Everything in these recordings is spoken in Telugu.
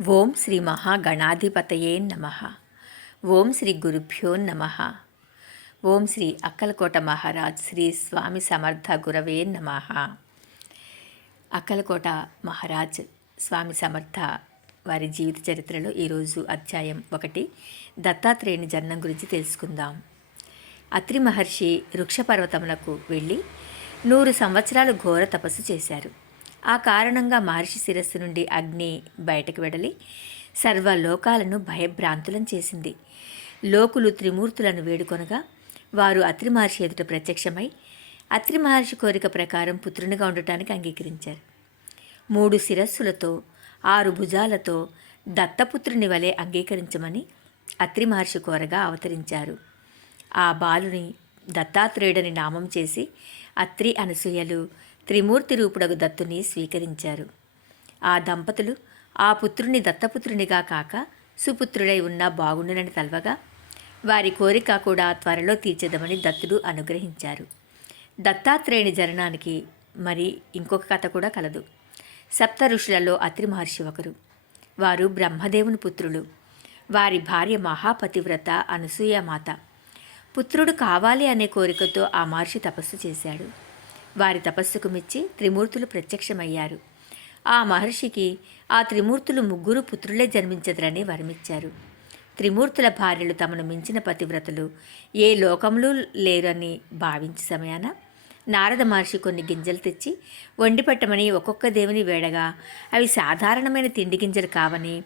ఓం శ్రీ మహాగణాధిపతయే నమః. ఓం శ్రీ గురుభ్యో నమః. ఓం శ్రీ అక్కలకోట మహారాజ్ శ్రీ స్వామి సమర్థ గురవే నమః. అక్కలకోట మహారాజ్ స్వామి సమర్థ వారి జీవిత చరిత్రలో ఈరోజు అధ్యాయం 1 దత్తాత్రేయుని జన్మం గురించి తెలుసుకుందాం. అత్రి మహర్షి వృక్షపర్వతమునకు వెళ్ళి 100 సంవత్సరాలు ఘోర తపస్సు చేశారు. ఆ కారణంగా మహర్షి శిరస్సు నుండి అగ్ని బయటకు వెడలి సర్వలోకాలను భయభ్రాంతులను చేసింది. లోకులు త్రిమూర్తులను వేడుకొనగా వారు అత్రి మహర్షి ఎదుట ప్రత్యక్షమై అత్రి మహర్షి కోరిక ప్రకారం పుత్రునిగా ఉండటానికి అంగీకరించారు. 3 శిరస్సులతో 6 భుజాలతో దత్తపుత్రుని వలె అంగీకరించమని అత్రి మహర్షి కోరగా అవతరించారు. ఆ బాలుని దత్తాత్రేయుడని నామం చేసి అత్రి అనసూయలు త్రిమూర్తి రూపుడగు దత్తుని స్వీకరించారు. ఆ దంపతులు ఆ పుత్రుని దత్తపుత్రునిగా కాక సుపుత్రుడై ఉన్నా బాగుండునని తలవగా వారి కోరిక కూడా త్వరలో తీర్చేదమని దత్తుడు అనుగ్రహించారు. దత్తాత్రేయుని జననానికి మరి ఇంకొక కథ కూడా కలదు. సప్త ఋషులలో అత్రి మహర్షి ఒకరు. వారు బ్రహ్మదేవుని పుత్రులు. వారి భార్య మహాపతివ్రత అనసూయమాత. పుత్రుడు కావాలి అనే కోరికతో ఆ మహర్షి తపస్సు చేశాడు. వారి తపస్సుకు మెచ్చి త్రిమూర్తులు ప్రత్యక్షమయ్యారు. ఆ మహర్షికి ఆ త్రిమూర్తులు 3 పుత్రులే జన్మించదరని వరమిచ్చారు. త్రిమూర్తుల భార్యలు తమను మించిన పతివ్రతలు ఏ లోకంలో లేరని భావించే సమయాన నారద మహర్షి కొన్ని గింజలు తెచ్చి వండి పెట్టమని ఒక్కొక్క దేవుని వేడగా అవి సాధారణమైన తిండి గింజలు కావని,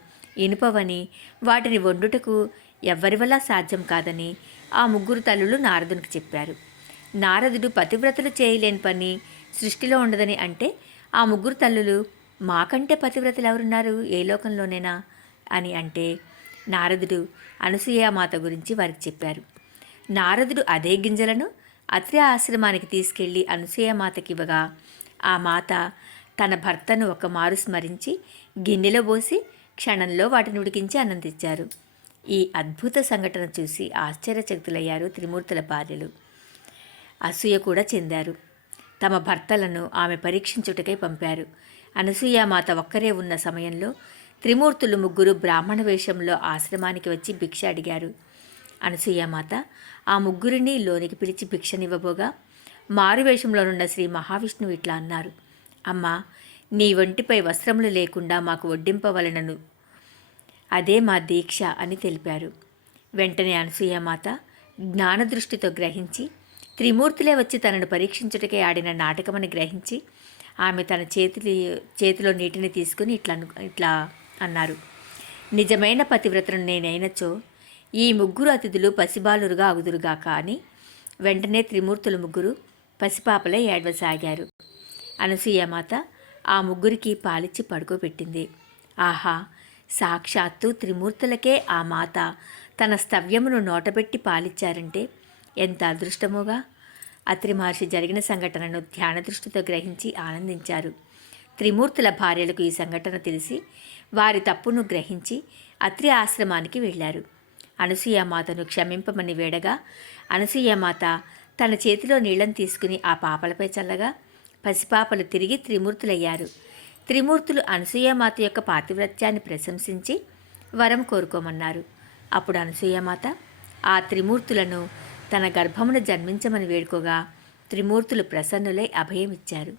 ఇనుపవని, వాటిని వండుటకు ఎవ్వరి వల్ల సాధ్యం కాదని ఆ 3 తల్లులు నారదునికి చెప్పారు. నారదుడు పతివ్రతలు చేయలేని పని సృష్టిలో ఉండదని అంటే ఆ 3 తల్లులు మాకంటే పతివ్రతలు ఎవరున్నారు ఏ లోకంలోనేనా అని అంటే నారదుడు అనసూయమాత గురించి వారికి చెప్పారు. నారదుడు అదే గింజలను అత్రి ఆశ్రమానికి తీసుకెళ్లి అనసూయమాతకి ఇవ్వగా ఆ మాత తన భర్తను ఒకమారు స్మరించి గిన్నెలో పోసి క్షణంలో వాటిని ఉడికించి అన్నం తెచ్చారు. ఈ అద్భుత సంఘటన చూసి ఆశ్చర్యచకితులయ్యారు త్రిమూర్తుల భార్యలు. అసూయ కూడా చెందారు. తమ భర్తలను ఆమె పరీక్షించుటకై పంపారు. అనసూయమాత ఒక్కరే ఉన్న సమయంలో త్రిమూర్తులు 3 బ్రాహ్మణ వేషంలో ఆశ్రమానికి వచ్చి భిక్ష అడిగారు. అనసూయమాత ఆ 3 లోనికి పిలిచి భిక్షనివ్వబోగా మారువేషంలోనున్న శ్రీ మహావిష్ణువు ఇట్లా అన్నారు: అమ్మా, నీ ఒంటిపై వస్త్రములు లేకుండా మాకు వడ్డింపవలనను, అదే మా దీక్ష అని తెలిపారు. వెంటనే అనసూయమాత జ్ఞానదృష్టితో గ్రహించి త్రిమూర్తులే వచ్చి తనను పరీక్షించుటకే ఆడిన నాటకమని గ్రహించి ఆమె తన చేతిలో నీటిని తీసుకుని ఇట్లా అన్నారు: నిజమైన పతివ్రతను నేనైనచో ఈ 3 అతిథులు పసిబాలురుగా అగుదురుగాక అని. వెంటనే త్రిమూర్తులు 3 పసిపాపలే ఏడవసాగారు. అనసూయమాత ఆ 3కి పాలిచ్చి పడుకోబెట్టింది. ఆహా, సాక్షాత్తు త్రిమూర్తులకే ఆ మాత తన స్తవ్యమును నోటబెట్టి పాలిచ్చారంటే ఎంత అదృష్టమోగా. అత్రి మహర్షి జరిగిన సంఘటనను ధ్యాన దృష్టితో గ్రహించి ఆనందించారు. త్రిమూర్తుల భార్యలకు ఈ సంఘటన తెలిసి వారి తప్పును గ్రహించి అత్రి ఆశ్రమానికి వెళ్ళారు. అనసూయమాతను క్షమింపమని వేడగా అనసూయమాత తన చేతిలో నీళ్లను తీసుకుని ఆ పాపలపై చల్లగా పసిపాపలు తిరిగి త్రిమూర్తులయ్యారు. త్రిమూర్తులు అనసూయమాత యొక్క పాతివ్రత్యాన్ని ప్రశంసించి వరం కోరుకోమన్నారు. అప్పుడు అనసూయమాత ఆ త్రిమూర్తులను తన గర్భమును జన్మించమని వేడుకోగా త్రిమూర్తులు ప్రసన్నులై అభయమిచ్చారు.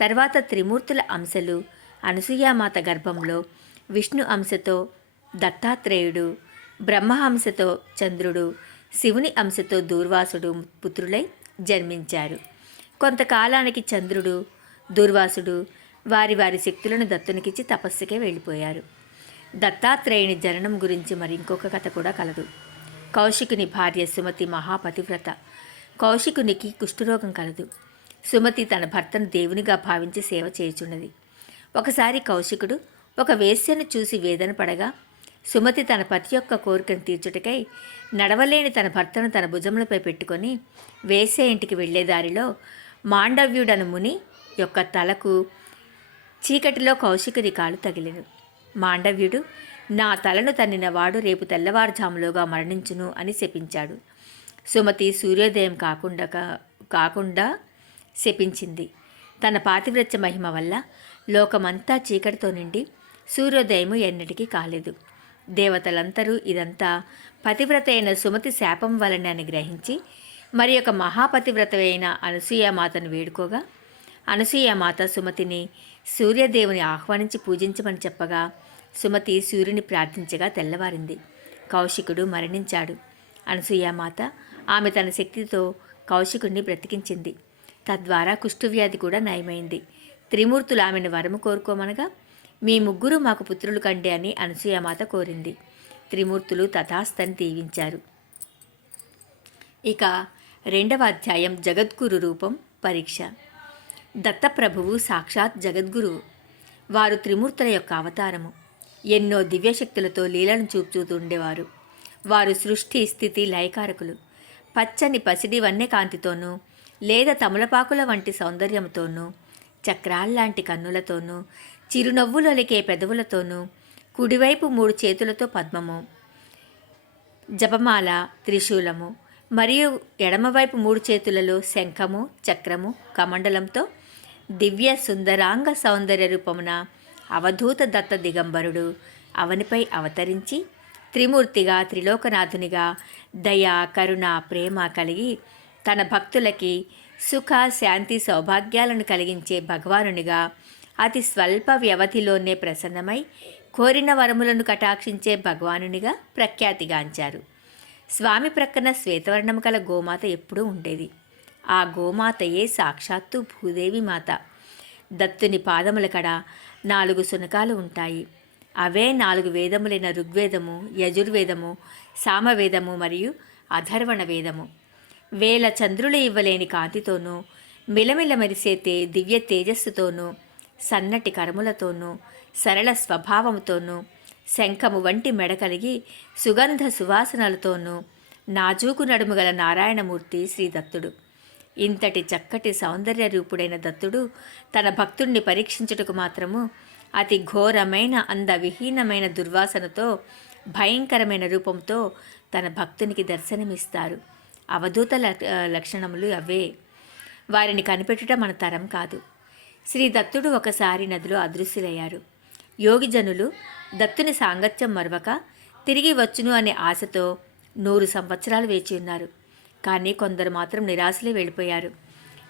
తర్వాత త్రిమూర్తుల అంశలు అనసూయమాత గర్భంలో విష్ణు అంశతో దత్తాత్రేయుడు, బ్రహ్మ అంశతో చంద్రుడు, శివుని అంశతో దూర్వాసుడు పుత్రులై జన్మించారు. కొంతకాలానికి చంద్రుడు, దూర్వాసుడు వారి వారి శక్తులను దత్తునికిచ్చి తపస్సుకే వెళ్ళిపోయారు. దత్తాత్రేయుని జననం గురించి మరి ఇంకొక కథ కూడా కలదు. కౌశికుని భార్య సుమతి మహాపతివ్రత. కౌశికునికి కుష్ఠరోగం కలదు. సుమతి తన భర్తను దేవునిగా భావించి సేవ చేయుచున్నది. ఒకసారి కౌశికుడు ఒక వేశ్యను చూసి వేదన పడగా సుమతి తన పతి యొక్క కోరికను తీర్చుటకై నడవలేని తన భర్తను తన భుజములపై పెట్టుకొని వేశ్య ఇంటికి వెళ్లే దారిలో మాండవ్యుడను ముని యొక్క తలకు చీకటిలో కౌశికుని కాలు తగిలెను. మాండవ్యుడు నా తలను తన్నినవాడు రేపు తెల్లవారుజాములోగా మరణించును అని శపించాడు. సుమతి సూర్యోదయం కాకుండా శపించింది. తన పాతివ్రత్య మహిమ వల్ల లోకమంతా చీకటితో నిండి సూర్యోదయము ఎన్నటికీ కాలేదు. దేవతలందరూ ఇదంతా పతివ్రత అయిన సుమతి శాపం వలన అని గ్రహించి మరి ఒక మహాపతివ్రత అయిన అనసూయామాతను వేడుకోగా, అనసూయామాత సుమతిని సూర్యదేవుని ఆహ్వానించి పూజించమని చెప్పగా సుమతి సూర్యుని ప్రార్థించగా తెల్లవారింది. కౌశికుడు మరణించాడు. అనసూయామాత ఆమె తన శక్తితో కౌశికుడిని బ్రతికించింది. తద్వారా కుష్ఠవ్యాధి కూడా నయమైంది. త్రిమూర్తులు ఆమెను వరము కోరుకోమనగా, మీ ముగ్గురు మాకు పుత్రులు కండి అని అనసూయామాత కోరింది. త్రిమూర్తులు తథాస్తని దీవించారు. ఇక 2వ అధ్యాయం జగద్గురు రూపం పరీక్ష. దత్తప్రభువు సాక్షాత్ జగద్గురువు. వారు త్రిమూర్తుల యొక్క అవతారము. ఎన్నో దివ్యశక్తులతో లీలను చూపుతుండేవారు. వారు సృష్టి స్థితి లయకారకులు. పచ్చని పసిడి వన్నె కాంతితోనూ లేదా తమలపాకుల వంటి సౌందర్యంతోనూ, చక్రాల్లాంటి కన్నులతోనూ, చిరునవ్వులొలికే పెదవులతోనూ, కుడివైపు 3 చేతులతో పద్మము, జపమాల, త్రిశూలము మరియు ఎడమవైపు 3 చేతులలో శంఖము, చక్రము, కమండలంతో దివ్య సుందరాంగ సౌందర్య రూపమున అవధూత దత్త దిగంబరుడు అవనిపై అవతరించి త్రిమూర్తిగా, త్రిలోకనాథునిగా దయ, కరుణ, ప్రేమ కలిగి తన భక్తులకి సుఖ, శాంతి, సౌభాగ్యాలను కలిగించే భగవానునిగా అతి స్వల్ప వ్యవధిలోనే ప్రసన్నమై కోరిన వరములను కటాక్షించే భగవానునిగా ప్రఖ్యాతిగాంచారు. స్వామి ప్రక్కన శ్వేతవర్ణము కల గోమాత ఎప్పుడూ ఉండేది. ఆ గోమాతయే సాక్షాత్తు భూదేవి మాత. దత్తుని పాదముల కడ 4 శునకాలు ఉంటాయి. అవే 4 వేదములైన ఋగ్వేదము, యజుర్వేదము, సామవేదము మరియు అథర్వణ వేదము. వేల చంద్రులు ఇవ్వలేని కాంతితోనూ, మిలమిల మెరిసే దివ్య తేజస్సుతోనూ, సన్నటి కరములతోనూ, సరళ స్వభావముతోనూ, శంఖము వంటి మెడ కలిగి సుగంధ సువాసనలతోనూ నాజూకు నడుము గల నారాయణమూర్తి శ్రీదత్తుడు. ఇంతటి చక్కటి సౌందర్య రూపుడైన దత్తుడు తన భక్తుణ్ణి పరీక్షించుటకు మాత్రము అతి ఘోరమైన అందవిహీనమైన దుర్వాసనతో భయంకరమైన రూపంతో తన భక్తునికి దర్శనమిస్తారు. అవధూత లక్షణములు అవే. వారిని కనిపెట్టుట మన తరం కాదు. శ్రీ దత్తుడు ఒకసారి నదిలో అదృశ్యులయ్యారు. యోగిజనులు దత్తుని సాంగత్యం మరవక తిరిగి వచ్చును అనే ఆశతో 100 సంవత్సరాలు వేచి ఉన్నారు. కానీ కొందరు మాత్రం నిరాశలే వెళ్ళిపోయారు.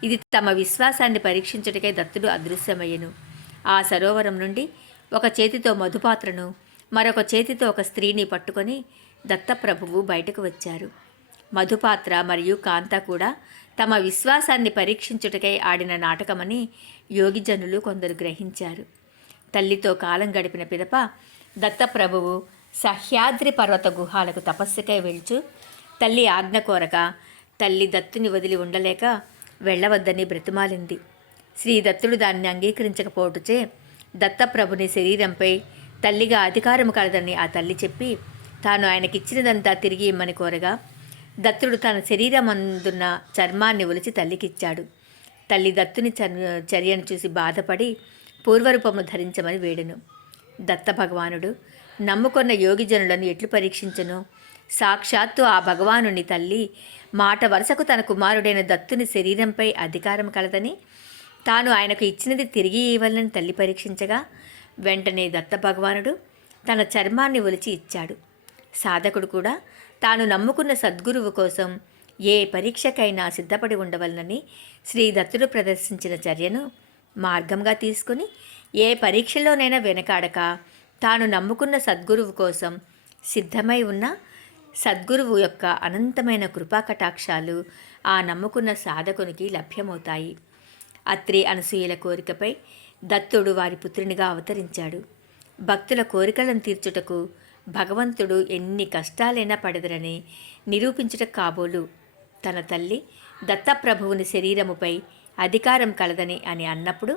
ఇది తమ విశ్వాసాన్ని పరీక్షించుటకై దత్తుడు అదృశ్యమయ్యను. ఆ సరోవరం నుండి ఒక చేతితో మధుపాత్రను, మరొక చేతితో ఒక స్త్రీని పట్టుకొని దత్తప్రభువు బయటకు వచ్చారు. మధుపాత్ర మరియు కాంత కూడా తమ విశ్వాసాన్ని పరీక్షించుటకై ఆడిన నాటకమని యోగిజనులు కొందరు గ్రహించారు. తల్లితో కాలం గడిపిన పిదప దత్తప్రభువు సహ్యాద్రి పర్వత గుహాలకు తపస్సుకై వెళ్చు తల్లి ఆజ్ఞ కోరక తల్లి దత్తుని వదిలి ఉండలేక వెళ్ళవద్దని బ్రతిమాలింది. శ్రీ దత్తుడు దాన్ని అంగీకరించకపోవటచే దత్తప్రభుని శరీరంపై తల్లిగా అధికారము కలదని ఆ తల్లి చెప్పి తాను ఆయనకిచ్చినదంతా తిరిగి ఇమ్మని కోరగా దత్తుడు తన శరీరమందున్న చర్మాన్ని ఒలిచి తల్లికిచ్చాడు. తల్లి దత్తుని చర్యను చూసి బాధపడి పూర్వరూపము ధరించమని వేడెను. దత్త భగవానుడు నమ్ముకొన్న యోగిజనులను ఎట్లు పరీక్షించను? సాక్షాత్తు ఆ భగవానుని తల్లి మాట వరుసకు తన కుమారుడైన దత్తుని శరీరంపై అధికారం కలదని, తాను ఆయనకు ఇచ్చినది తిరిగి ఇవ్వాలని తల్లి పరీక్షించగా వెంటనే దత్త భగవానుడు తన చర్మాన్ని ఒలిచి ఇచ్చాడు. సాధకుడు కూడా తాను నమ్ముకున్న సద్గురువు కోసం ఏ పరీక్షకైనా సిద్ధపడి ఉండవలనని శ్రీ దత్తుడు ప్రదర్శించిన చర్యను మార్గంగా తీసుకుని ఏ పరీక్షలోనైనా వెనకాడక తాను నమ్ముకున్న సద్గురువు కోసం సిద్ధమై ఉన్న సద్గురువు యొక్క అనంతమైన కృపాకటాక్షాలు ఆ నమ్ముకున్న సాధకునికి లభ్యమవుతాయి. అత్రి అనసూయల కోరికపై దత్తుడు వారి పుత్రునిగా అవతరించాడు. భక్తుల కోరికలను తీర్చుటకు భగవంతుడు ఎన్ని కష్టాలైనా పడదరని నిరూపించుట కాబోలు తన తల్లి దత్తప్రభువుని శరీరముపై అధికారం కలదని అని అన్నప్పుడు,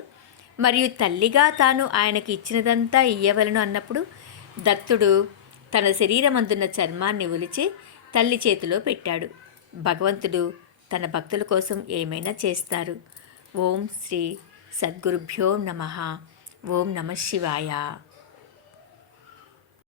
మరియు తల్లిగా తాను ఆయనకు ఇచ్చినదంతా ఇయ్యవలను అన్నప్పుడు దత్తుడు తన శరీరమందున్న చర్మాన్ని ఒలిచి తల్లి చేతిలో పెట్టాడు. భగవంతుడు తన భక్తుల కోసం ఏమైనా చేస్తారు. ఓం శ్రీ సద్గురుభ్యో నమః. ఓం నమః శివాయ.